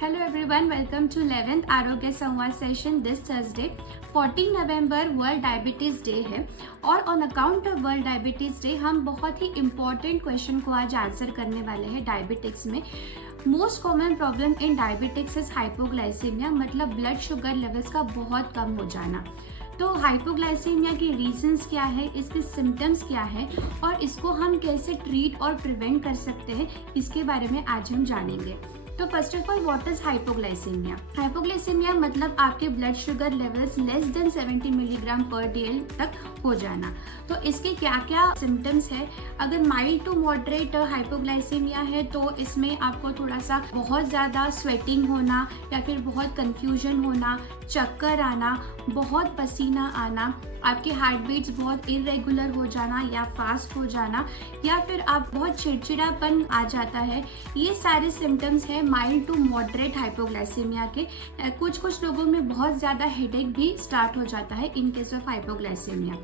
Hello everyone, welcome to 11th आरोग्य संवाद session this Thursday 14 November world diabetes day है और on account of world diabetes day हम बहुत ही इम्पोर्टेंट क्वेश्चन को आज आंसर करने वाले हैं डायबिटिक्स में। Most common problem in diabetics is hypoglycaemia, मतलब ब्लड शुगर लेवल्स का बहुत कम हो जाना। तो हाइपोग्लाइसीमिया के रीजंस क्या है, इसके सिम्टम्स क्या है और इसको हम कैसे ट्रीट और प्रिवेंट कर सकते हैं, इसके बारे में आज हम जानेंगे। तो first of all, what is hypoglycaemia? Hypoglycaemia मतलब आपके blood sugar levels less than 70 milligram पर डेल तक हो जाना। तो इसके क्या क्या सिम्टम्स है? अगर माइल्ड टू मॉडरेट हाइपोग्लाइसीमिया है तो इसमें आपको थोड़ा सा बहुत ज़्यादा स्वेटिंग होना या फिर बहुत कंफ्यूजन होना, चक्कर आना, बहुत पसीना आना, आपके हार्ट बीट्स बहुत इरेगुलर हो जाना या फास्ट हो जाना, या फिर आप बहुत चिड़चिड़ापन आ जाता है। ये सारे सिम्टम्स हैं माइल्ड टू मॉडरेट हाइपोग्लाइसीमिया के। कुछ लोगों में बहुत ज़्यादा हेडेक भी स्टार्ट हो जाता है इन केस ऑफ हाइपोग्लाइसीमिया।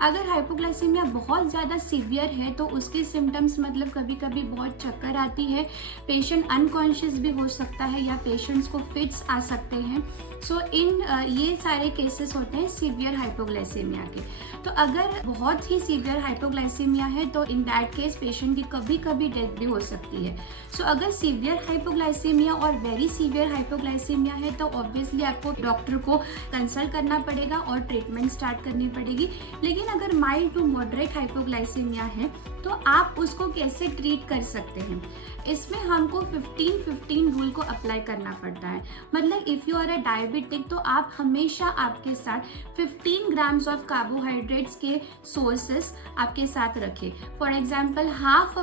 अगर हाइपोग्लाइसीमिया बहुत ज़्यादा सीवियर है तो उसके सिम्टम्स मतलब कभी कभी बहुत चक्कर आती है, पेशेंट अनकॉन्शियस भी हो सकता है या पेशेंट्स को फिट्स आ सकते हैं। सो ये सारे केसेस होते हैं सीवियर हाइपोग्लाइसीमिया के। तो अगर बहुत ही सीवियर हाइपोग्लाइसीमिया है तो इन दैट केस पेशेंट की कभी कभी डेथ भी हो सकती है। सो अगर सीवियर हाइपोग्लाइसीमिया और वेरी सीवियर हाइपोग्लाइसीमिया है तो ऑब्वियसली आपको डॉक्टर को कंसल्ट करना पड़ेगा और ट्रीटमेंट स्टार्ट करनी पड़ेगी। लेकिन अगर माइल्ड टू मॉडरेट हाइपोग्लाइसीमिया है तो आप उसको कैसे ट्रीट कर सकते हैं? इसमें हमको 15-15 रूल को अप्लाई करना पड़ता है। मतलब if you are a diabetic तो आप हमेशा आपके साथ 15 ग्राम्स ऑफ कार्बोहाइड्रेट्स के सोर्सेस आपके साथ रखें। फॉर एग्जांपल हाफ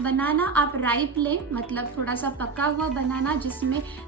बनाना आप राइप लें, मतलब थोड़ा सा पका हुआ बनाना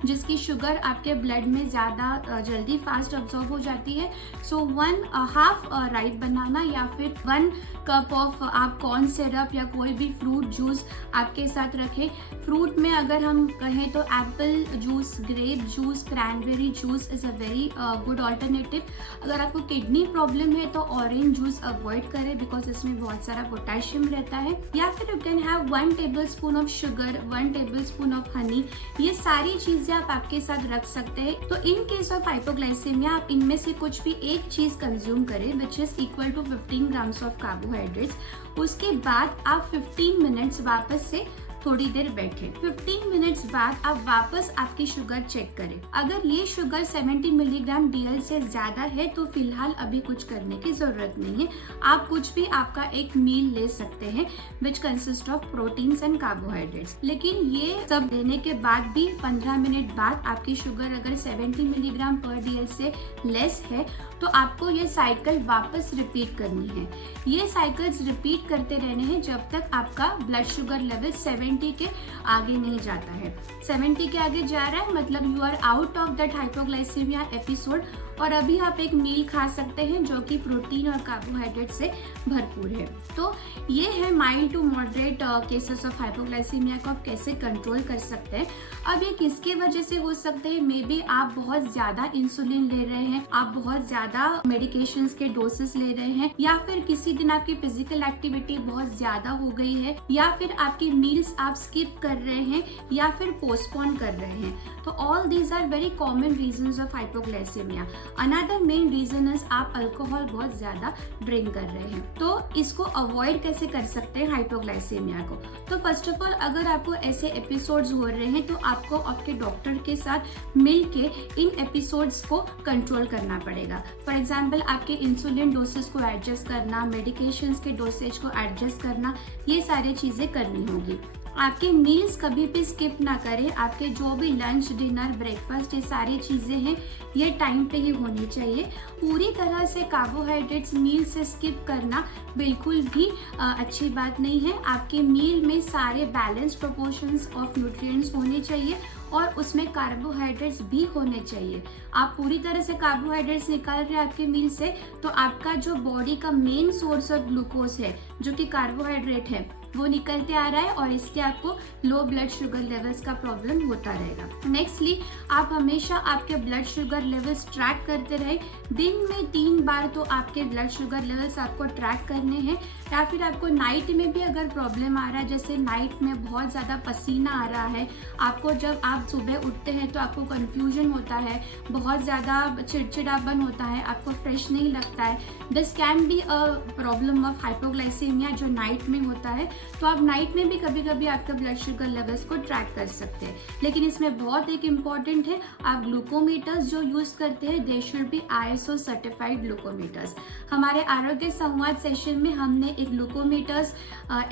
जिसकी शुगर आपके ब्लड में ज़्यादा जल्दी फास्ट अब्जॉर्ब हो जाती है। सो 1 हाफ राइप बनाना या फिर 1 कप ऑफ आप कॉर्न सिरप या कोई भी फ्रूट जूस आपके साथ रखें। फ्रूट में अगर हम कहें तो Apple juice, grape juice, cranberry juice is a very good alternative. अगर आपको किडनी प्रॉब्लम है तो ऑरेंज जूस अवॉइड करें बिकॉज इसमें बहुत सारा पोटेशियम रहता है। या फिर you can have 1 tablespoon of sugar, 1 tablespoon of honey. ये सारी चीज़ें आप आपके साथ रख सकते हैं। तो इन केस ऑफ हाइपोग्लाइसीमिया आप इनमें से कुछ भी एक चीज़ कंज्यूम करें which is equal to 15 grams of carbohydrates. उसके बाद आप 15 मिनट्स वापस से थोड़ी देर बैठे। 15 मिनट्स बाद आप वापस आपकी शुगर चेक करें। अगर ये शुगर 70 मिलीग्राम DL से ज्यादा है तो फिलहाल अभी कुछ करने की जरूरत नहीं है। आप कुछ भी आपका एक मील ले सकते हैं which consist of proteins and carbohydrates. लेकिन ये सब लेने के बाद भी 15 मिनट बाद आपकी शुगर अगर 70 मिलीग्राम पर DL से लेस है तो आपको ये साइकिल वापस रिपीट करनी है। ये साइकिल्स रिपीट करते रहने हैं जब तक आपका ब्लड शुगर लेवल 70 के आगे नहीं जाता है। 70 के आगे जा रहा है मतलब you are out of that hypoglycaemia episode और अभी आप एक मील खा सकते हैं जो कि प्रोटीन और कार्बोहाइड्रेट से भरपूर है। तो ये है mild to moderate cases of hypoglycaemia को आप कैसे कंट्रोल कर सकते हैं। अब ये किसके वजह से हो सकते हैं? मे बी आप बहुत ज़्यादा इंसुलिन ले रहे हैं, आप बहुत ज़्यादा मेडिकेशंस के डोसेस ले रहे हैं, या फिर किसी दिन आपकी फिजिकल एक्टिविटी बहुत ज़्यादा हो गई है, या फिर आपकी मील्स आप स्किप कर रहे हैं या फिर पोस्टपोन कर रहे हैं। तो all these are very common reasons of hypoglycaemia. Another main reason is आप अल्कोहल बहुत ज्यादा ड्रिंक कर रहे हैं। तो इसको अवॉइड कैसे कर सकते हैं हाइपोग्लाइसीमिया को? तो फर्स्ट ऑफ ऑल, अगर आपको ऐसे एपिसोड्स हो रहे हैं तो आपको आपके डॉक्टर के साथ मिलके इन एपिसोड्स को कंट्रोल करना पड़ेगा। फॉर एग्जाम्पल आपके इंसुलिन डोसेस को एडजस्ट करना, मेडिकेशंस के डोसेज को एडजस्ट करना, ये सारी चीजें करनी होगी। आपके मील्स कभी भी स्किप ना करें। आपके जो भी लंच, डिनर, ब्रेकफास्ट, ये सारी चीज़ें हैं ये टाइम पे ही होनी चाहिए। पूरी तरह से कार्बोहाइड्रेट्स मील से स्किप करना बिल्कुल भी अच्छी बात नहीं है। आपके मील में सारे बैलेंस प्रोपोर्शंस ऑफ न्यूट्रिएंट्स होने चाहिए और उसमें कार्बोहाइड्रेट्स भी होने चाहिए। आप पूरी तरह से कार्बोहाइड्रेट्स निकाल रहे हैं आपके मील से तो आपका जो बॉडी का मेन सोर्स ऑफ ग्लूकोज है जो कि कार्बोहाइड्रेट है वो निकलते आ रहा है और इसलिए आपको लो ब्लड शुगर लेवल्स का प्रॉब्लम होता रहेगा। नेक्स्टली, आप हमेशा आपके ब्लड शुगर लेवल्स ट्रैक करते रहे। दिन में 3 बार तो आपके ब्लड शुगर लेवल्स आपको ट्रैक करने हैं, या फिर आपको नाइट में भी अगर प्रॉब्लम आ रहा है, जैसे नाइट में बहुत ज़्यादा पसीना आ रहा है, आपको जब आप सुबह उठते हैं तो आपको कन्फ्यूजन होता है, बहुत ज़्यादा चिड़चिड़ापन होता है, आपको फ्रेश नहीं लगता है, this can be a problem of hypoglycaemia जो नाइट में होता है। तो आप नाइट में भी कभी कभी आपके ब्लड शुगर लेवल्स को ट्रैक कर सकते हैं। लेकिन इसमें बहुत एक इम्पॉर्टेंट है, आप ग्लूकोमीटर्स जो यूज़ करते हैं they should be ISO certified glucometers. हमारे आरोग्य संवाद सेशन में हमने एक ग्लूकोमीटर्स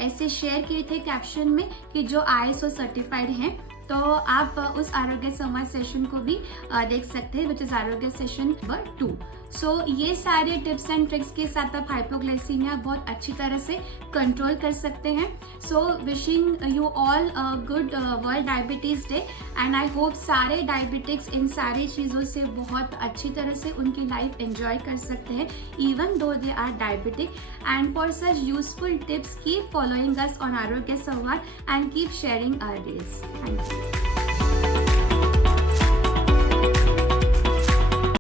ऐसे शेयर किए थे कैप्शन में कि जो ISO सर्टिफाइड हैं, तो आप उस आरोग्य संवाद सेशन को भी देख सकते हैं, विच इज आरोग्य सेशन नंबर 2। सो ये सारे टिप्स एंड ट्रिक्स के साथ आप हाइपोग्लाइसीमिया बहुत अच्छी तरह से कंट्रोल कर सकते हैं। So wishing you all good world diabetes day, and I hope सारे डायबिटिक्स इन सारी चीज़ों से बहुत अच्छी तरह से उनकी लाइफ एंजॉय कर सकते हैं, even though they are diabetic. And for such useful tips keep following us on Arogya Samvad and keep sharing our reels. Thank you.